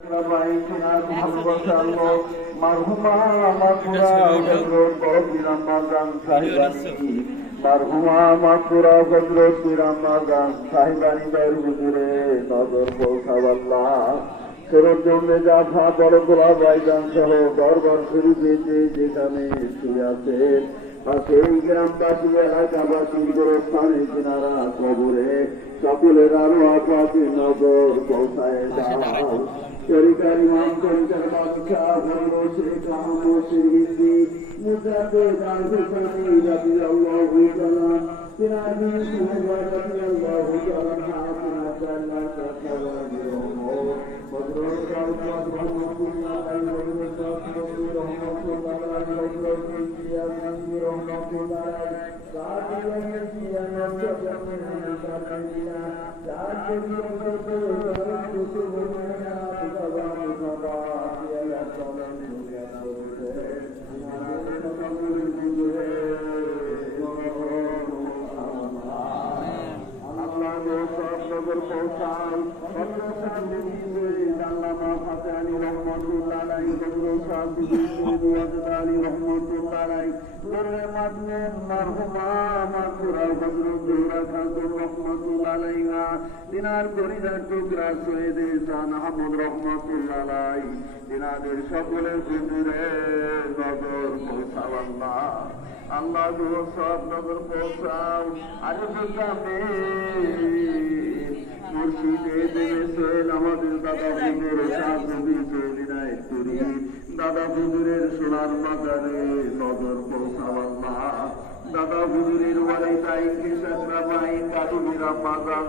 ভালোবাসা আল্লাহ মারহুমা মাকুরা হযরত কবি রমজান সাহিবানী মারহুমা মাকুরা হযরত রমজান সাহিবানী দর হুজুরে নজর পৌঁছাও আল্লাহ ফেরত জমে যা খা বড় গোলা ভাইজান সহ দরবার শরীফে যেখানে শুয়ে আছেন সেই গ্রামবাসী এলাকাবাসী গোরস্থানে কিনারা কবরে সকলের আরো আপাকে নজর পৌঁছায় দাও শরীকার ইমাম শরীকার বাদশাহ বড় শেখ আহমদ শরীফি মুজাদ্দিদ আল-হুসাইনি রাদিয়াল্লাহু তাআলা তিনানি সুহাবা রাদিয়াল্লাহু তাআলা হাফিজাল্লাহ তাআলা মজরুর কালকাত রহমাতুল্লাহ আলাইহি ওয়া সাল্লাম রহমাতুল্লাহ আলাইহি ওয়া সাল্লাম রহমাতুল্লাহ আলাইহি সাদিয়ান সিয়ান জামিনা সাদিয়া সাদিয়া সকলের হুজুরে নজর পৌঁছাও আল্লাহ সব নজর পৌঁছাও মুর্শিদে দেবেছেন আমাদের দাদা হুজুর দাদা হুজুরের সোনার বাজারে নজর পৌঁছাও আল্লাহ দাদা হুজুরের ওয়ালাইতাই কৃষকরা ভাই কাদুরা বাজার